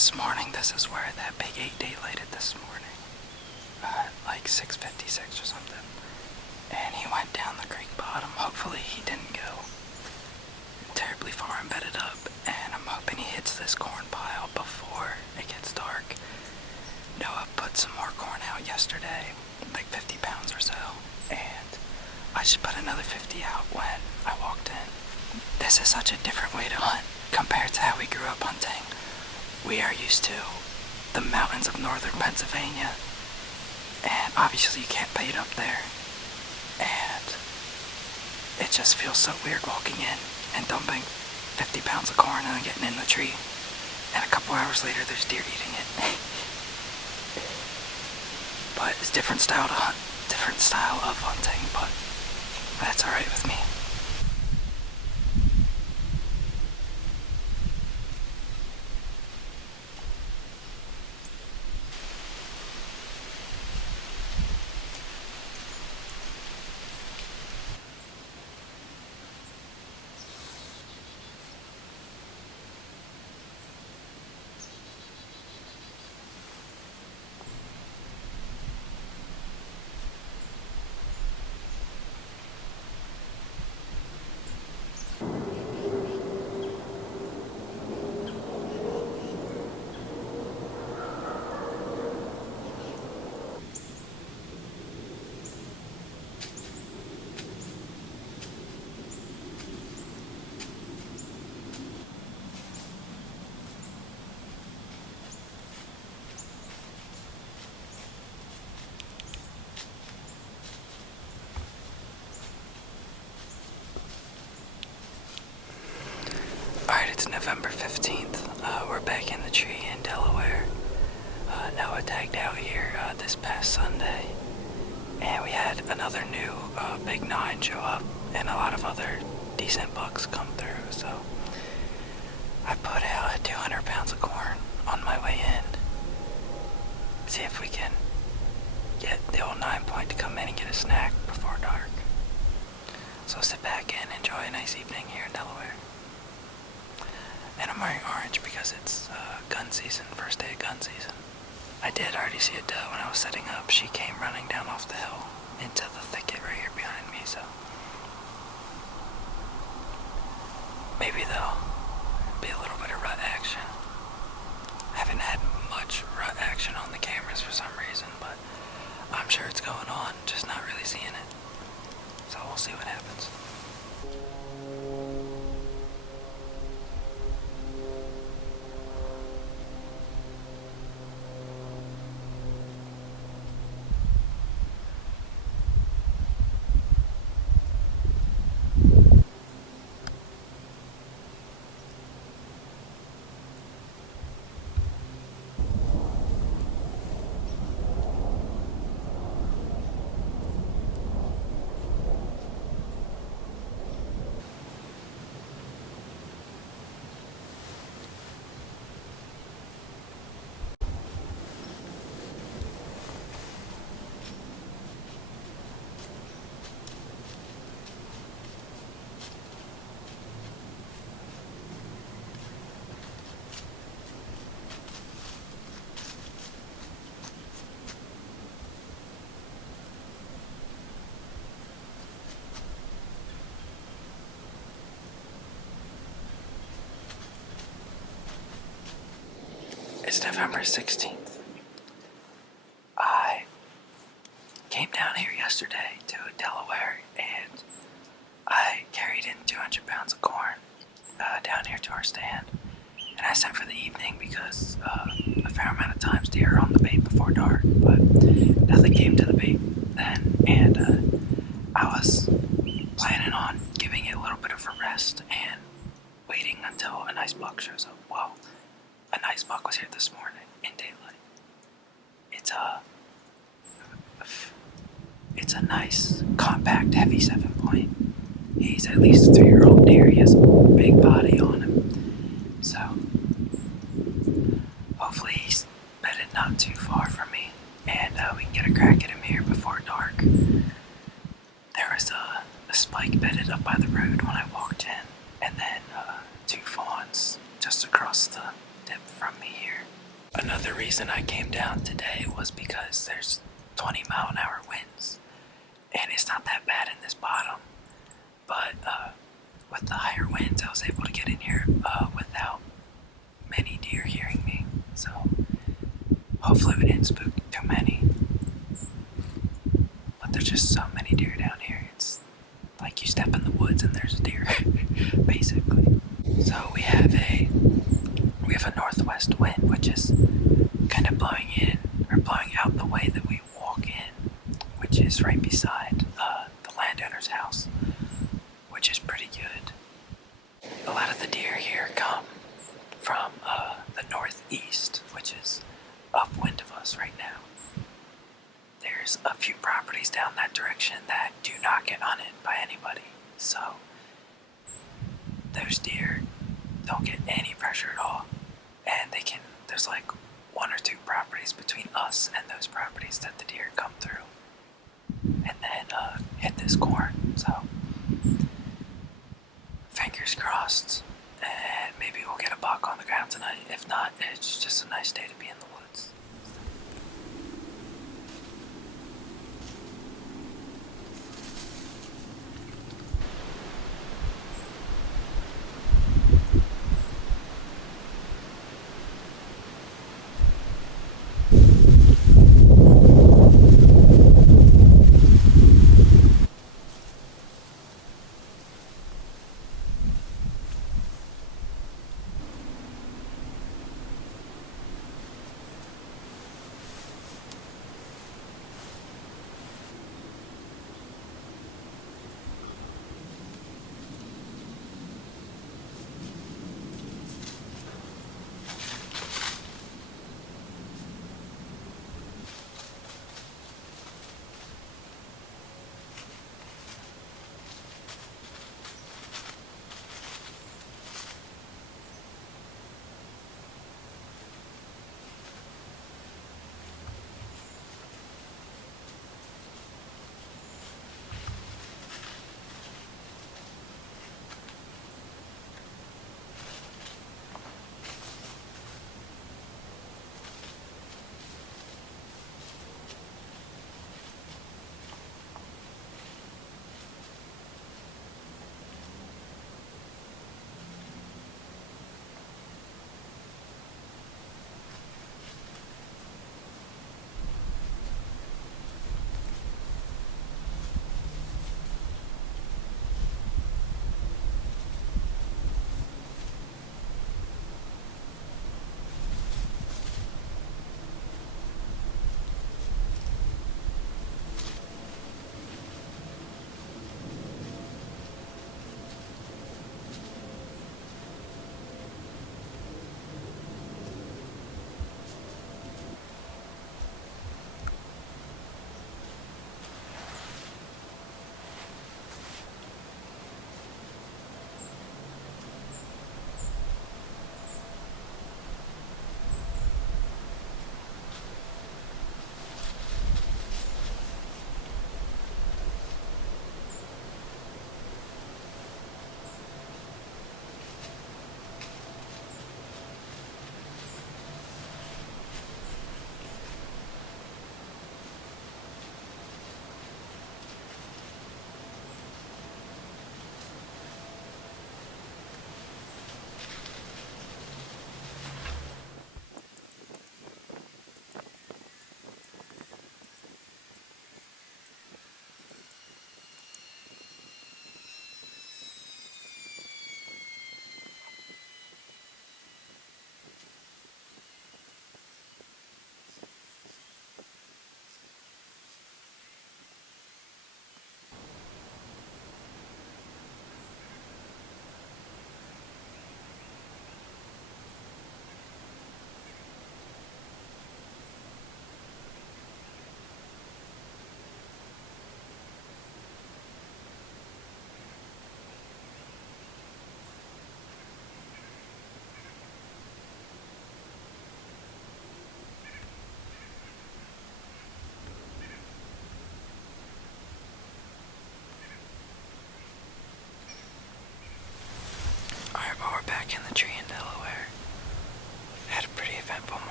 this morning, this is where that big 8 daylighted this morning. Like 6:56 or something. And he went down the creek bottom. Hopefully he didn't go terribly far and bedded up. And I'm hoping he hits this corn pile before it gets dark. Noah put some more corn out yesterday, like 50 pounds or so. And I should put another 50 out when I walked in. This is such a different way to hunt compared to how we grew up hunting. We are used to the mountains of northern Pennsylvania, and obviously you can't bait up there, and it just feels so weird walking in and dumping 50 pounds of corn and then getting in the tree, and a couple hours later there's deer eating it. But it's different style of hunting, but that's alright with me. Alright, it's November 15th. We're back in the tree in Delaware. Noah tagged out here this past Sunday, and we had another new big 9 show up, and a lot of other decent bucks come through, so I put out 200 pounds of corn on my way in. See if we can get the old 9 point to come in and get a snack before dark. So sit back and enjoy a nice evening here in Delaware. And I'm wearing orange because it's gun season, first day of gun season. I did already see a doe when I was setting up. She came running down off the hill into the thicket right here behind me, so maybe there'll be a little bit of rut action. I haven't had much rut action on the cameras for some reason, but I'm sure it's going on, just not really seeing it. So we'll see what happens. It's November 16th. I came down here yesterday to Delaware, and I carried in 200 pounds of corn down here to our stand. And I sent for the evening because a fair amount of times deer are on the bait before dark, but nothing came to the bait then, and I was planning on giving it a little bit of a rest and waiting until a nice buck shows up. Well, a nice buck was here this morning in daylight. It's a nice, compact, heavy 7 point. He's at least a 3-year-old deer. He has a big body on him. So, hopefully he's bedded not too far from me, and we can get a crack at him here before dark. There was a spike bedded up by the road when I walked in, and then 2 fawns just across the dip from me here. Another reason I came down today was because there's 20-mile-an-hour winds, and it's not that bad in this bottom, but with the higher winds I was able to get in here without many deer hearing me, so hopefully we didn't spook too many. But there's just so many deer down here. It's like you step in the woods and there's a deer, basically. So we have a northwest wind, which is kind of blowing out the way that we walk in, which is right beside the landowner's house, which is pretty good. A lot of the deer here come from the northeast, which is upwind of us right now. There's a few properties down that direction that do not get hunted by anybody, so those deer don't get any pressure at all, and there's like one or two properties between us and those properties that the deer come through and then hit this corn. So fingers crossed, and maybe we'll get a buck on the ground tonight. If not, it's just a nice day to be in the woods. Alright, well, we're back in the tree in Delaware,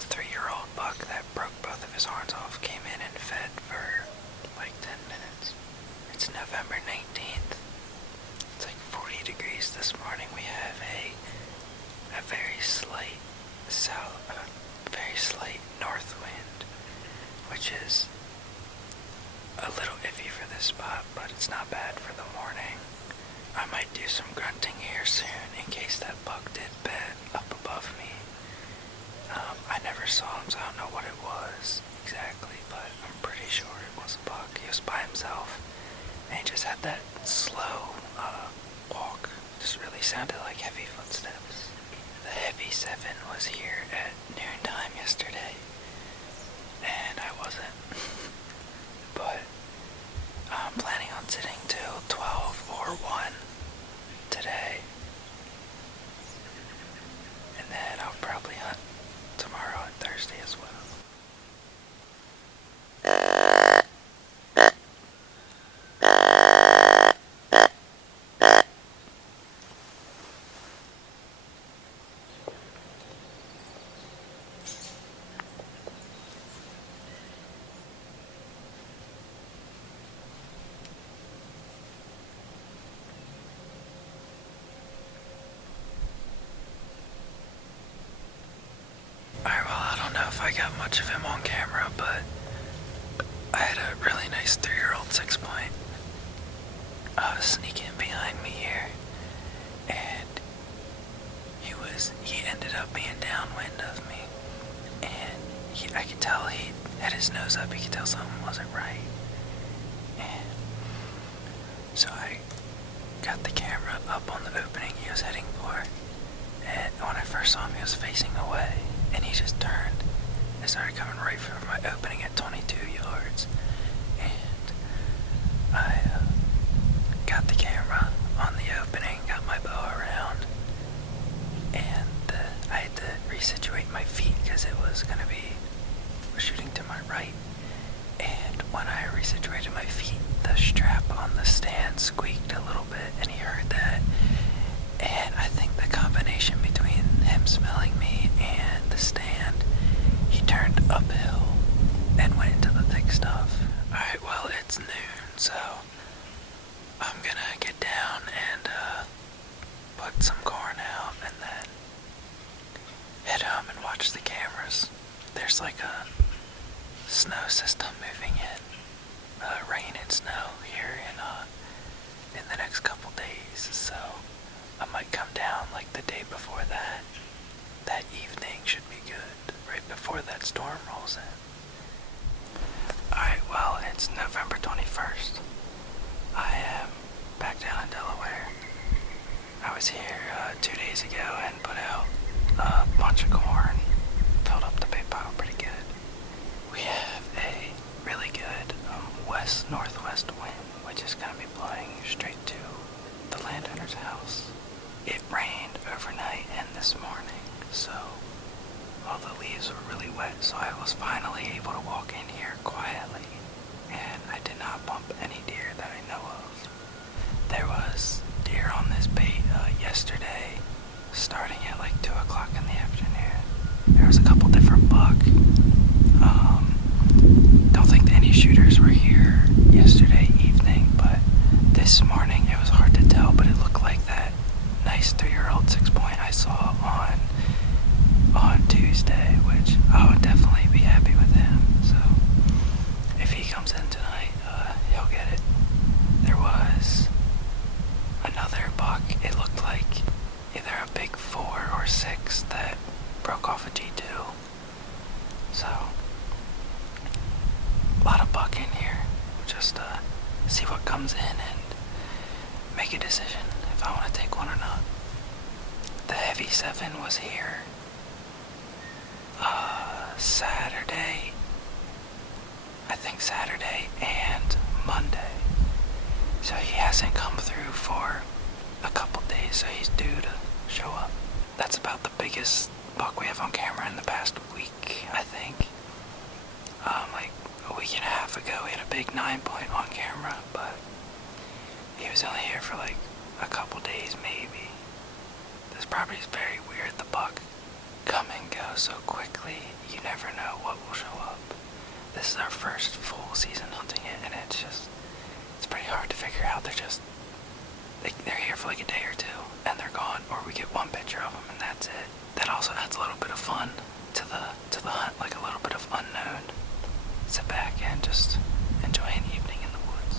the 3-year-old buck that broke both of his horns off came in and fed for like 10 minutes. It's November 19th. It's like 40 degrees this morning. We have a very slight north wind, which is a little iffy for this spot, but it's not bad for the morning. I might do some grunting here soon in case that buck did bed up above me. I never saw him, so I don't know what it was exactly, but I'm pretty sure it was a buck. He was by himself, and he just had that slow walk. Just really sounded like heavy footsteps. The heavy 7 was here at noontime yesterday, and I wasn't. But I'm planning on sitting till 12 or 1 today, and then I'll probably hunt tomorrow and Thursday as well. I got much of him on camera, but I had a really nice 3-year-old 6-point sneak in behind me here, and he ended up being downwind of me, and I could tell he had his nose up. He could tell something wasn't right, and so I got the camera up on the opening he was heading for, and when I first saw him, he was facing away, and he just turned. I started coming right for my opening at 22 yards, and I got the camera on the opening, got my bow around, and I had to resituate my feet because it was going to be shooting to my right, and when I resituated my feet, the strap on the stand squeaked a little bit, and he heard that, and I think the combination between him smelling me and the stand, he turned uphill and went into the thick stuff. Alright, well, it's noon, so I'm gonna get down and put some corn out and then head home and watch the cameras. There's like a snow system moving in, rain and snow here in the next couple days, so I might come down like the day before that. That evening should be good, right before that storm rolls in. Alright, well, it's November 21st. I am back down in Delaware. I was here 2 days ago and put out a bunch of corn, filled up the big pile pretty good. We have a really good west-northwest wind, which is going to be blowing straight to the landowner's house. It rained overnight and this morning, so all the leaves were really wet, so I was finally able to walk in here quietly, and I did not bump any deer that I know of. There was deer on this bait yesterday, starting at like 2 o'clock in the afternoon. There was a couple different buck. Don't think any shooters were here yesterday evening, but this morning it was hard to tell, but it looked like that nice 3-year-old 6-point I saw on Tuesday, which I would definitely be happy with him. So if he comes in tonight, he'll get it. There was another buck. It looked like either a big 4 or 6 that broke off a G2. So a lot of buck in here. Just see what comes in and make a decision if I want to take one or not. The heavy 7 was here Saturday, I think Saturday and Monday. So he hasn't come through for a couple days, so he's due to show up. That's about the biggest buck we have on camera in the past week, I think. Like a week and a half ago, we had a big 9-point on camera, but he was only here for like a couple days, maybe. This property is very weird. The buck come and go so quickly. You this is our first full season hunting it, and it's pretty hard to figure out. They're here for like a day or two, and they're gone, or we get one picture of them, and that's it. That also adds a little bit of fun to the hunt, like a little bit of unknown. Sit back and just enjoy an evening in the woods.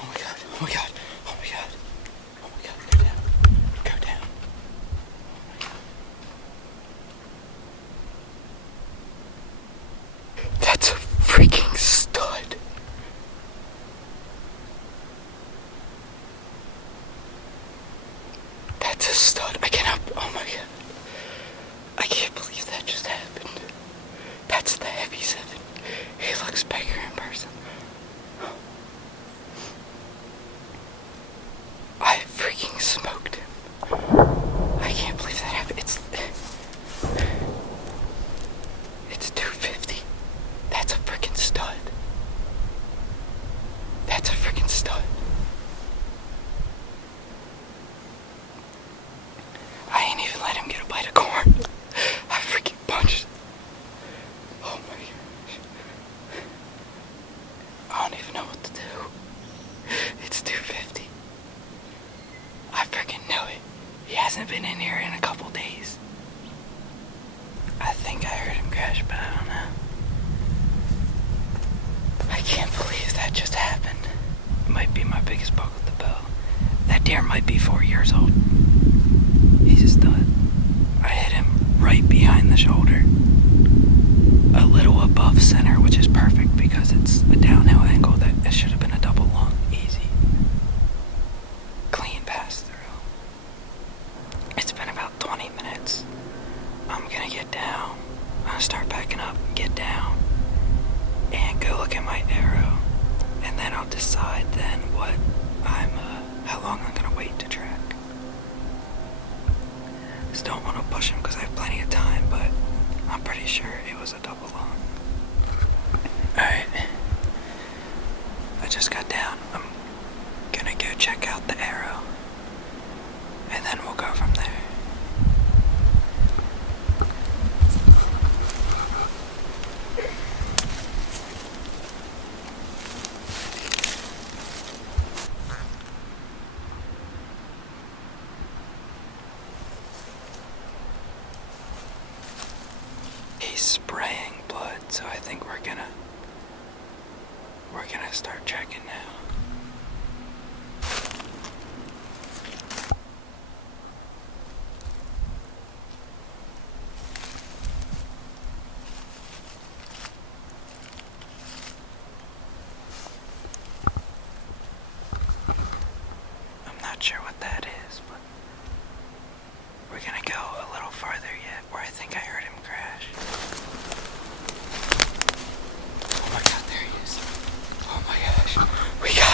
Oh my god, oh my god, oh my god, go down, go down. Oh my god. That's a freaking stud. That's a stud. I cannot, oh my god. I can't believe that just happened. That's the heavy 7. He looks bigger in person. I freaking smoked him. I can't believe that happened. It's 250. That's a freaking stud. That's a freaking stud. I ain't even let him get a bite of corn. I freaking punched. Oh my gosh. I don't even know what to do. It's 250. I freaking knew it. He hasn't been in here in a couple days. I think I heard him crash, but I don't know. I can't believe that just happened. It might be my biggest buck with the bow. That deer might be 4 years old. He's a stud. I hit him right behind the shoulder. A little above center, which is perfect because it's a downhill angle that it should have been a double lung. Easy. Clean pass through. It's been about 20 minutes. I'm gonna get down. I'm gonna start packing up, get down, and go look at my arrow. And then I'll decide then how long I'm gonna wait to track. Just don't want to push him because I have plenty of time, but I'm pretty sure it was a double lung. Alright. I just got down. I'm gonna go check out the arrow. And then we'll go from there. He's spraying blood, so I think we're gonna start checking now. I'm not sure what that is, but we're gonna go a little farther yet, where I think I heard him crash. Oh my god, there he is. Oh my gosh. We got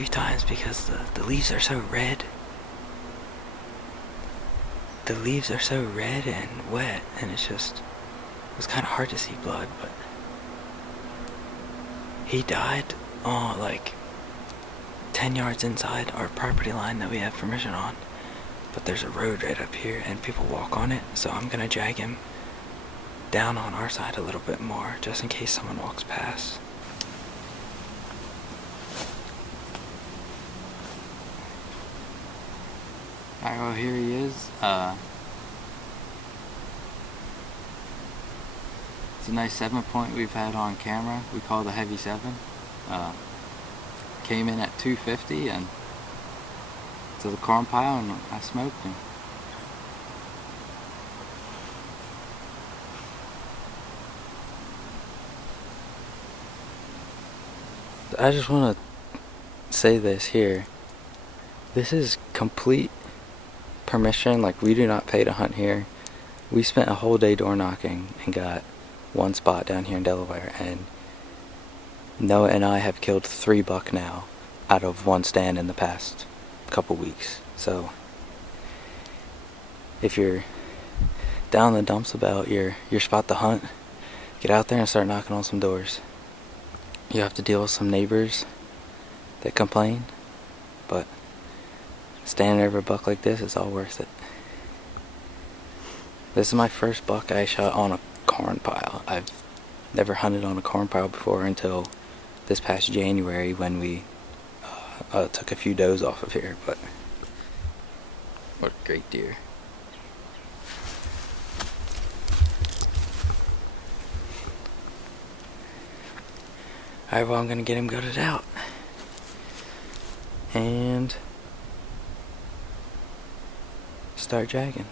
few times because the leaves are so red. The leaves are so red and wet, and it was kind of hard to see blood, but he died like 10 yards inside our property line that we have permission on. But there's a road right up here and people walk on it, so I'm gonna drag him down on our side a little bit more just in case someone walks past. Alright, well, here he is. It's a nice 7-point we've had on camera. We call the Heavy 7. Came in at 250 and to the corn pile, and I smoked him. I just want to say this here. This is complete permission. Like, we do not pay to hunt here. We spent a whole day door knocking and got one spot down here in Delaware, and Noah and I have killed 3 buck now out of one stand in the past couple weeks. So if you're down in the dumps about your spot to hunt, get out there and start knocking on some doors. You have to deal with some neighbors that complain, but standing over a buck like this is all worth it. This is my first buck I shot on a corn pile. I've never hunted on a corn pile before until this past January when we took a few does off of here. But what a great deer. Alright, well, I'm gonna get him gutted out and start dragging.